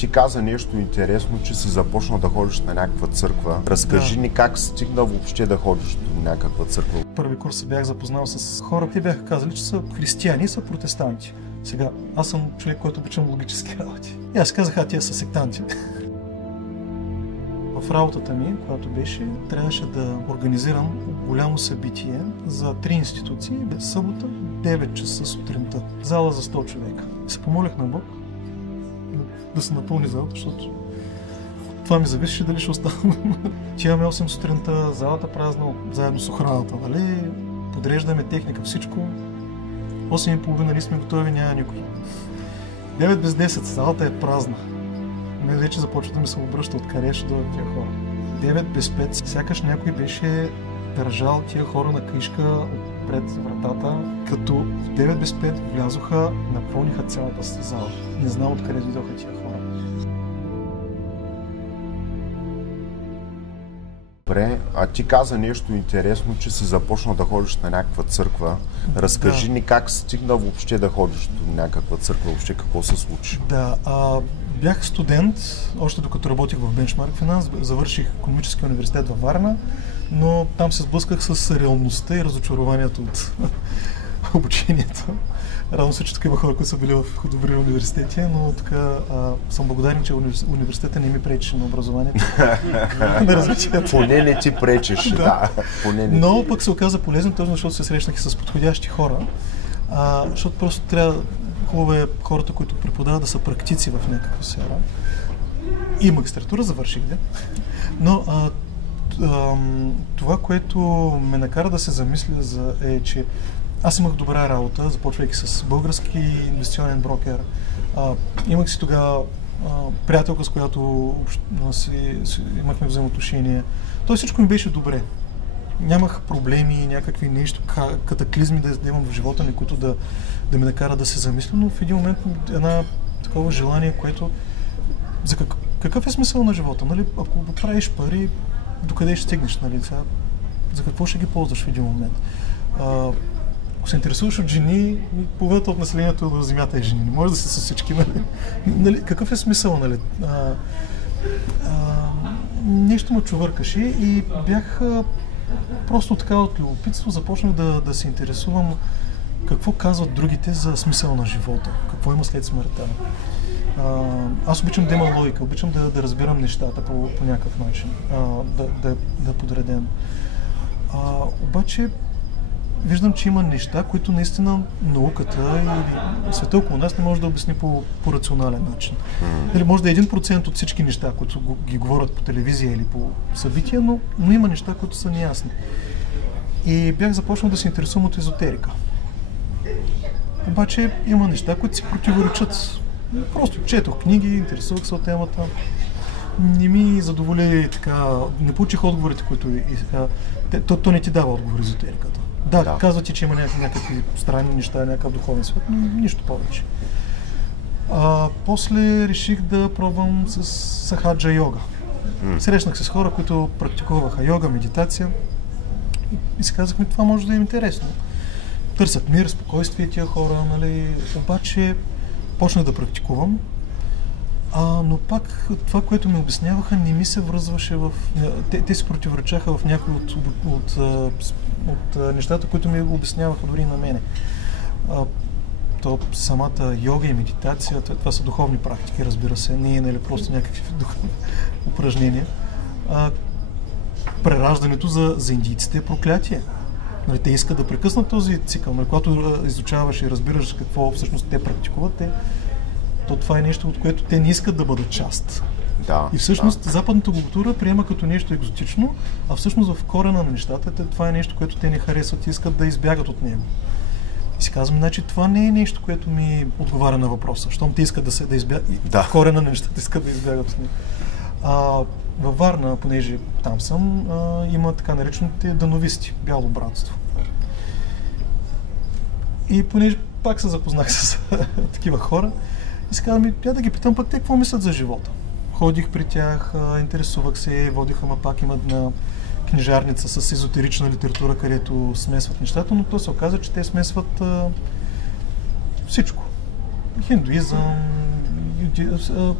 Ти каза нещо интересно, че си започнал да ходиш на някаква църква. Разкажи ни как стигна въобще да ходиш до някаква църква. Първи курс се бях запознал с хора, те бяха казали, че са християни и са протестанти. Сега, аз съм човек, който обичам логически работи. И аз казах, тия са сектанти. В работата ми, която беше, трябваше да организирам голямо събитие за 3 институции. Събота, 9 часа сутринта. Зала за 100 човека. Се помолях на Бог да се напълни залата, защото това ми зависеше дали ще оставам. Отиваме 8 сутринта, залата празна, заедно с охраната, нали? Подреждаме техника, всичко. 8:30 нали сме готови, няма никой. 9 без 10, залата е празна. Мен вече започва да ми се обръща откъде ще дойдат тия хора. 9 без 5, сякаш някой беше държал тия хора на книжка пред вратата, като в 9 без 5 влязоха, напълниха цялата зала. Не знам откъде дойдоха тия хора. Добре, а ти каза нещо интересно, че си започнал да ходиш на някаква църква. Разкажи ни как стигна въобще да ходиш до някаква църква, въобще какво се случи. Да, бях студент, още докато работих в Benchmark Finance, завърших икономическия университет във Варна, но там се сблъсках с реалността и разочарованието от обучението. Радвам се, че тук има хора, които са били в добри университети, но тук съм благодарен, че университета не ми пречи на образованието, на развитието. Поне не ти пречиш, да. Но пък се оказа полезно, точно защото се срещнах и с подходящи хора, защото просто трябва, хубаво е хората, които преподават, да са практици в някаква сфера. И магистратура завърших, да. Но това, което ме накара да се замисля е, че аз имах добра работа, започвайки с български инвестиционен брокер. Имах си тогава приятелка, с която имахме взаимоотношения. То всичко ми беше добре. Нямах проблеми, някакви нещо, катаклизми да имам в живота ми, които да ме накара да се замисля, но в един момент една такова желание, което за какъв е смисъл на живота? Нали? Ако правиш пари, докъде ще стигнеш? Нали? За какво ще ги ползваш в един момент? Ако се интересуваш от жени, половината от населението на Земята е жени. Не може да се с всички. Нали? Какъв е смисъл? Нали? Нещо ме чувъркаше и бях просто така от любопитство започнах да се интересувам какво казват другите за смисъл на живота, какво има след смъртта. Аз обичам да има логика, обичам да разбирам нещата по някакъв начин, да подредем. Обаче виждам, че има неща, които наистина науката и света около нас не може да обясни по рационален начин. Или може да е 1% от всички неща, които ги говорят по телевизия или по събития, но има неща, които са неясни. И бях започнал да се интересувам от езотерика. Обаче има неща, които си противоречат. Просто четох книги, интересувах се от темата. Не ми задоволи така, не получих отговорите, които то не ти дава отговори езотериката. Да, казва ти, че има някакви странни неща, някакъв духовен свят, но нищо повече. После реших да пробвам с сахаджа йога. Срещнах се с хора, които практикуваха йога, медитация и си казахме, това може да е интересно. Търсят мир, спокойствие тия хора, нали? Обаче почнах да практикувам, но пак това, което ми обясняваха, не ми се връзваше в... Те се противоречаха в някои от нещата, които ми обясняваха дори на мене. То самата йога и медитация, това са духовни практики, разбира се, не е, нали, просто някакви духовни упражнения. Прераждането за индийците е проклятие. Нали, те искат да прекъснат този цикъл. Нали, когато изучаваш и разбираш какво всъщност те практикуват, то това е нещо, от което те не искат да бъдат част. И всъщност западната култура приема като нещо екзотично, а всъщност в корена на нещата това е нещо, което те не харесват и искат да избягат от него. И си казвам, значи това не е нещо, което ми отговаря на въпроса. Щом те искат да избягат, в корена на нещата искат да избягат от него. Във Варна, понеже там съм, има така наречените дановисти, бяло братство. И понеже пак се запознах с такива хора, и си казвам, да ги питам пък те какво мислят за живота. Ходих при тях, интересувах се, водиха ма пак имат на книжарница с езотерична литература, където смесват нещата, но то се оказа, че те смесват всичко. Хиндуизъм,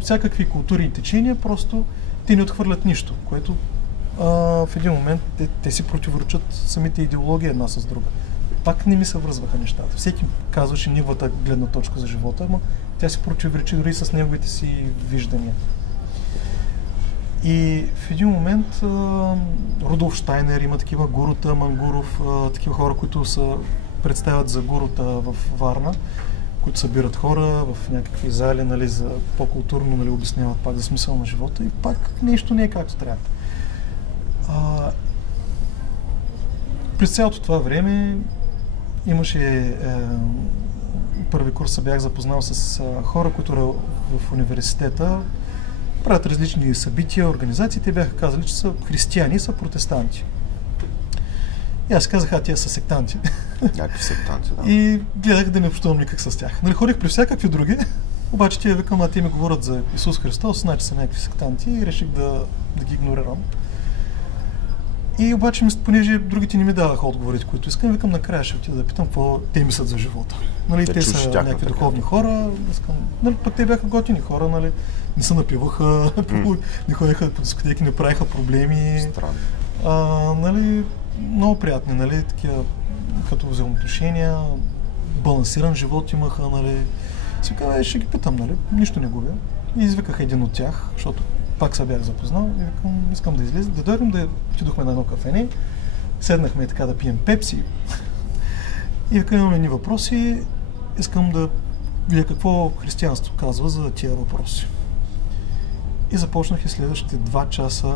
всякакви култури и течения, просто те не отхвърлят нищо, което в един момент те си противоречат самите идеологии една с друга. Пак не ми се връзваха нещата. Всеки казваше неговата гледна точка за живота, ама тя си противоречи дори с неговите си виждания. И в един момент Рудолф Штайнер, има такива Гурута, Мангуров, такива хора, които се представят за гурута в Варна, които събират хора в някакви зали, нали, за по-културно, нали, обясняват пак за смисъл на живота и пак нещо не е както трябва. През цялото това време имаше първи курс се бях запознал с хора, които в университета правят различни събития, организации. Те бяха казали, че са християни, са протестанти. И аз казах, тия са сектанти. Някакви сектанти, да. И гледах да не общувам никак с тях. Нали, ходих при всякакви други, обаче тия викам, те ми говорят за Исус Христос, значи са някакви сектанти и реших да ги игнорирам. И обаче, понеже другите не ми даваха отговорите, които искам, викам накрая ще отида да питам какво те мислят за живота. Нали, те са някакви духовни хора, искам, нали, пък те бяха готини хора, нали, не се напиваха, не ходеха по дискотеки, не правиха проблеми. Странно. Нали, много приятни, нали, такива като взаимоотношения, балансиран живот имаха, нали. Си казах, ще ги питам, нали, нищо не губя. И извиках един от тях, защото пак се бях запознал и викам, искам да излезе, да дойдем, да отидохме на едно кафене, седнахме така да пием пепси и викам, имаме едни въпроси, искам да видя какво християнство казва за тия въпроси. И започнах и следващите 2 часа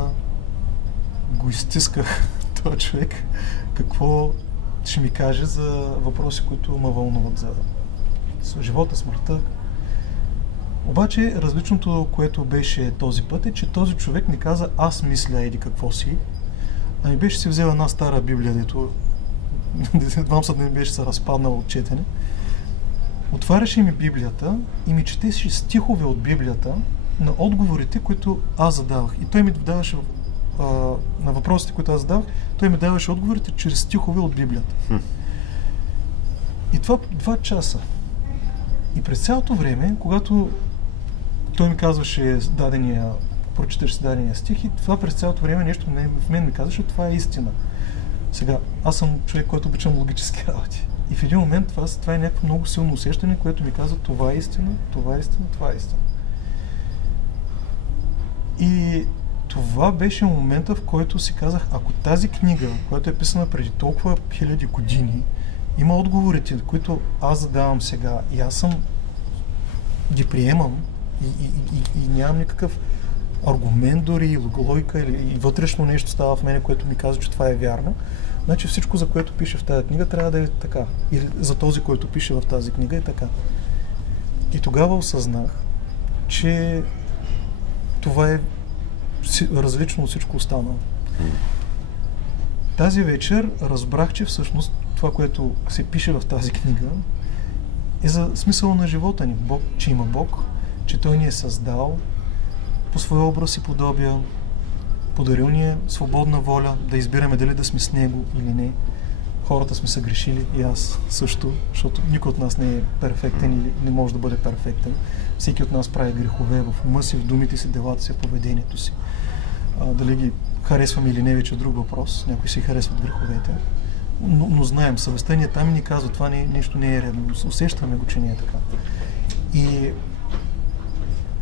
го изтисках този човек, какво ще ми каже за въпроси, които ме вълнуват за живота, смъртта. Обаче различното, което беше този път е, че този човек не каза аз мисля еди какво си, ами беше си взел една стара Библия, дето едвам съд не беше се разпаднал от четене. Отваряше ми Библията и ми четеше стихове от Библията на отговорите, които аз задавах. И той ми даваше на въпросите, които аз задавах, той ми даваше отговорите чрез стихове от Библията. И това 2 часа. И през цялото време, когато той ми казваше прочиташ си дадения стих и това през цялото време нещо в мен ми казваше, това е истина. Сега, аз съм човек, който обичам логически работи. И в един момент това е някакво много силно усещане, което ми казва, това е истина, това е истина, това е истина. И това беше момента, в който си казах, ако тази книга, която е писана преди толкова хиляди години, има отговорите, които аз задавам сега и аз ги приемам и нямам никакъв аргумент дори, или логика, или вътрешно нещо става в мене, което ми казва, че това е вярно, значи всичко, за което пише в тази книга, трябва да е така. Или за този, който пише в тази книга, е така. И тогава осъзнах, че това е различно от всичко останало. Тази вечер разбрах, че всъщност това, което се пише в тази книга, е за смисъла на живота ни. Бог, че има Бог, че Той ни е създал по своя образ и подобие, подарил ни е свободна воля да избираме дали да сме с Него или не. Хората сме се грешили и аз също, защото никой от нас не е перфектен или не може да бъде перфектен. Всеки от нас прави грехове в ума си, в думите си, делата си, в поведението си. Дали ги харесваме или не, вече е друг въпрос. Някои си харесват греховете. Но знаем, съвестта ни там и ни казва, това нещо не е редно. Усещаме го, че не е така. И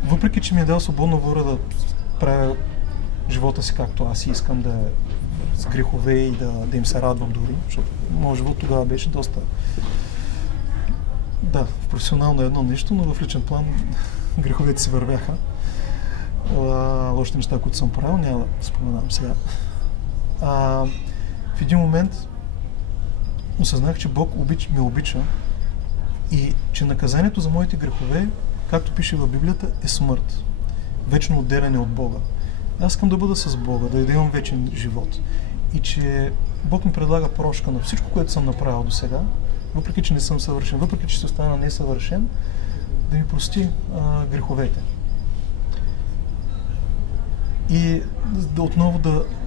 въпреки, че ми е дал свободна воля да правя живота си както аз и искам да с грехове и да им се радвам дори, защото моят живот тогава беше доста... Да, в професионално едно нещо, но в личен план греховете си вървяха. Лошите неща, които съм правил, няма да споменавам сега. В един момент осъзнах, че Бог ме обича и че наказанието за моите грехове, както пише в Библията, е смърт. Вечно отделяне от Бога. Аз искам да бъда с Бога, да имам вечен живот. И че Бог ми предлага прошка на всичко, което съм направил до сега, въпреки че не съм съвършен, въпреки че се остана несъвършен, да ми прости греховете. И отново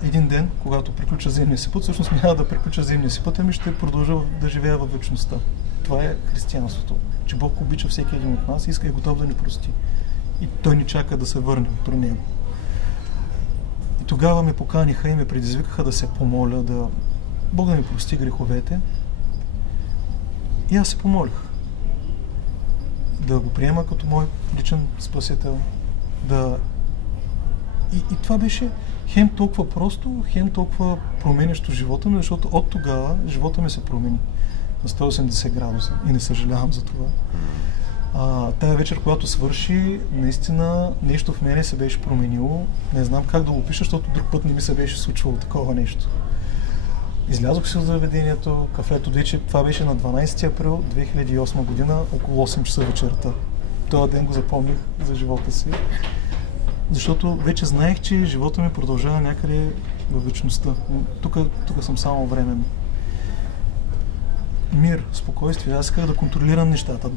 един ден, когато приключа земния си път, всъщност няма да приключа земния си път, ами ще продължа да живея във вечността. Това е християнството. Че Бог обича всеки един от нас и иска и готов да ни прости. и той ни чака да се върнем при него. И тогава ме поканиха и ме предизвикаха да се помоля, Бог да ми прости греховете. И аз се помолих да го приема като мой личен спасител. И това беше хем толкова просто, хем толкова променящо живота ми, защото от тогава живота ми се промени на 180 градуса и не съжалявам за това. Тая вечер, когато свърши, наистина нещо в мене се беше променило. Не знам как да го опиша, защото друг път не ми се беше случвало такова нещо. Излязох си от заведението, кафето вече, това беше на 12 април 2008 година, около 8 часа вечерта. Този ден го запомних за живота си, защото вече знаех, че живота ми продължава някъде във вечността. Тук съм само временно. Мир, спокойствие. Аз исках да контролирам нещата,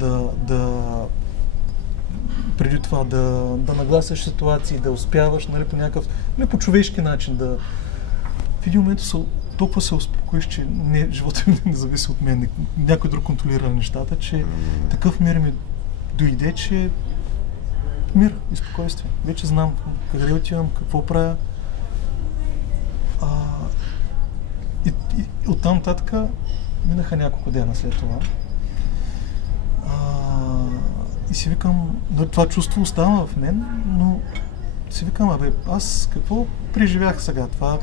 преди това да нагласяш ситуации, да успяваш, нали, по някакъв, по човешки начин. В един момент толкова се успокоиш, че живота ми не зависи от мен, някой друг контролира нещата, че такъв мир ми дойде, че мир и спокойствие. Вече знам къде отивам, какво правя. И оттам нататък минаха няколко дена след това. И си викам, това чувство остава в мен, но си викам, аз какво преживях сега? Това,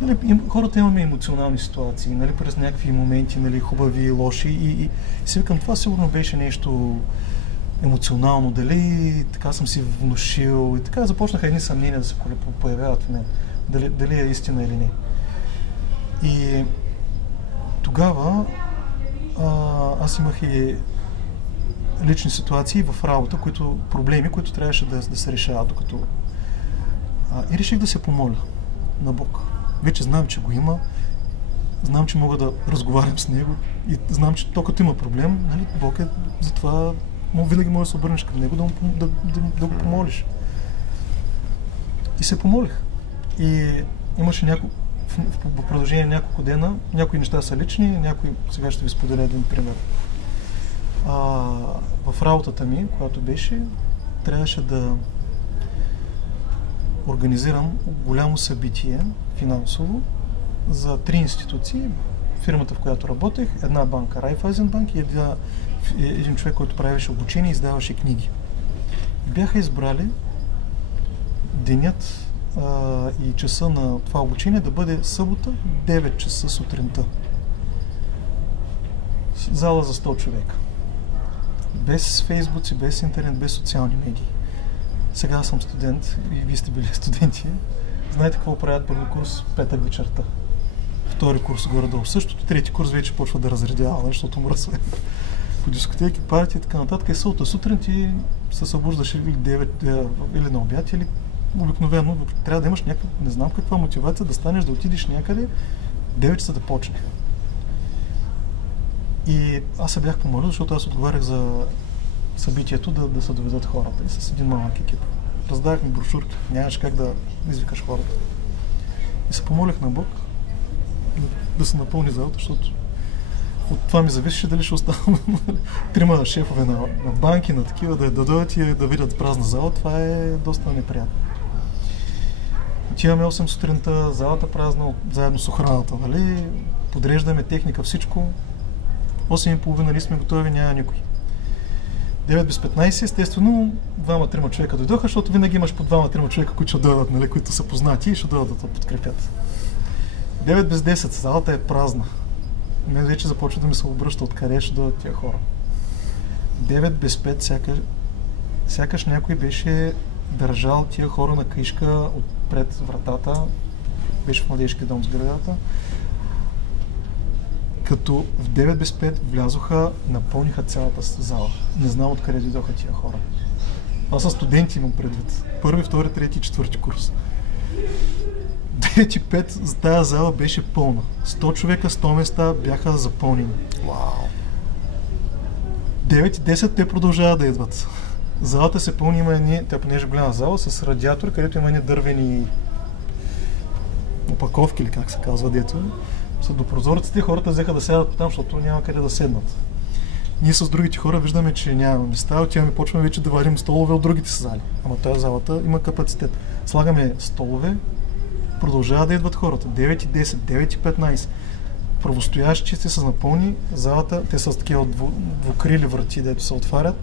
нали, хората имаме емоционални ситуации, нали, през някакви моменти, нали, хубави и лоши, и си викам, това сигурно беше нещо емоционално, дали така съм си внушил, и така започнаха едни съмнения да се появяват в мен, дали е истина или не. И тогава аз имах и лични ситуации в работа, проблеми, които трябваше да се решават, и реших да се помоля на Бог. Вече знам, че го има, знам, че мога да разговарям с Него и знам, че то като има проблем, нали, Бог е затова винаги можеш да се обърнеш към Него да го помолиш. И се помолих. И имаше в продължение на няколко дена, някои неща са лични, сега ще ви споделя един пример. В работата ми, която беше, трябваше да организирам голямо събитие финансово за 3 институции. Фирмата, в която работех, една банка, Райфайзенбанк, и един човек, който правеше обучение и издаваше книги. Бяха избрали денят и часа на това обучение да бъде събота, 9 часа сутринта. Зала за 100 човека. Без фейсбуци, без интернет, без социални медии. Сега съм студент и вие сте били студенти. Знаете какво правят първи курс петък вечерта. Втори курс горе-долу. Същото, трети курс вече почва да разредява, защото мръсва по дискотеки, партии и така нататък. И сутрин ти се събуждаш или 9 или на обяд, или обикновено трябва да имаш някаква, не знам каква мотивация, да станеш, да отидеш някъде, 9 часа да почне. И аз се бях помолил, защото аз отговарях за събитието да се доведат хората и с един малък екип. Раздавахме брошурки, нямаш как да извикаш хората. И се помолих на Бог да се напълни залата, защото от това ми зависеше дали ще оставам 3 шефове на банки, на такива, да дойдат и да видят празна зала. Това е доста неприятно. Отиваме 8 сутринта, залата празна, заедно с охраната, нали? Подреждаме техника, всичко. 8:30 нали сме готови, няма никой. 9 без 15, естествено, 2-3 човека дойдоха, защото винаги имаш по 2-3 човека, които ще дойдат, нали, които са познати и ще дойдат да подкрепят. 9 без 10, залата е празна. Мен вече започва да ми се обръща откъде ще дойдат тия хора. 9 без 5, сякаш някой беше държал тия хора на каишка отпред вратата, беше в младежки дом с градата. Като в 9 без 5 влязоха, напълниха цялата зала. Не знам откъде дойдоха тия хора. Аз съм студенти, имам предвид. Първи, втори, трети, четвърти курс. 9 и 5 за тази зала беше пълна. 100 човека, 100 места бяха запълнени. Вау! 9 и 10 те продължават да идват. Залата се пълни, има едни, тя понеже голяма зала, с радиатор, където има едни дървени опаковки, или как се казва, дето. Са до прозорците, хората взеха да седат там, защото няма къде да седнат. Ние с другите хора виждаме, че нямаме места, отиваме и почваме вече да вадим столове от другите си зали. Ама тази залата има капацитет. Слагаме столове, продължава да идват хората. 9:10, 9:15. Правостоящи се напълни залата, те са с такива двукрили врати, дето се отварят.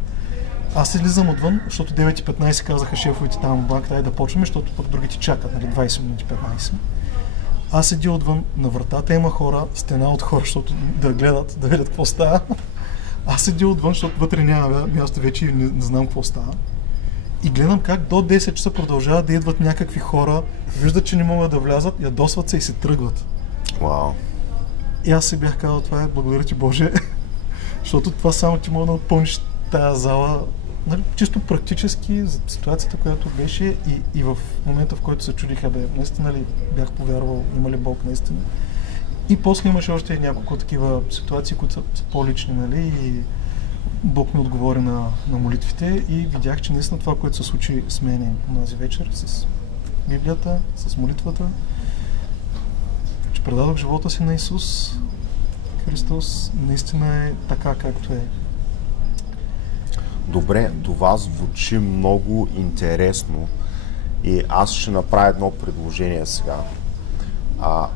Аз излизам отвън, защото 9:15 казаха шефовете там в банката, да почваме, защото пък другите чакат, нали, 20 минути, 15. Аз седя отвън, на вратата има хора, стена от хора, защото да гледат, да видят какво става. Аз седя отвън, защото вътре няма място вече и не знам какво става. И гледам как до 10 часа продължават да идват някакви хора, виждат, че не могат да влязат, ядосват се и се тръгват. Вау. И аз си бях казал, това е благодаря ти Боже, защото това само ти мога да напълниш тая зала, нали, чисто практически за ситуацията, която беше и в момента, в който се чудиха, наистина ли бях повярвал, има ли Бог наистина. И после имаше още няколко такива ситуации, които са по-лични, нали, и Бог ми отговори на молитвите и видях, че наистина това, което се случи с мен тази вечер, с Библията, с молитвата, че предадох живота си на Исус Христос, наистина е така, както е. Добре, това звучи много интересно и аз ще направя едно предложение сега.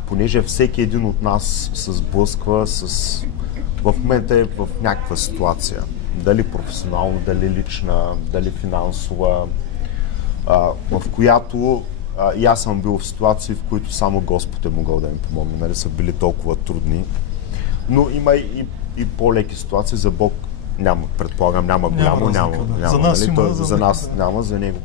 Понеже всеки един от нас се сблъсква в момента е в някаква ситуация. Дали професионална, дали лична, дали финансова, в която и аз съм бил в ситуации, в които само Господ е могъл да ми помогне, нали, са били толкова трудни. Но има и по-леки ситуации, за Бог няма, предполагам, няма голямо, няма, за нас нали? има, За нас няма, за него.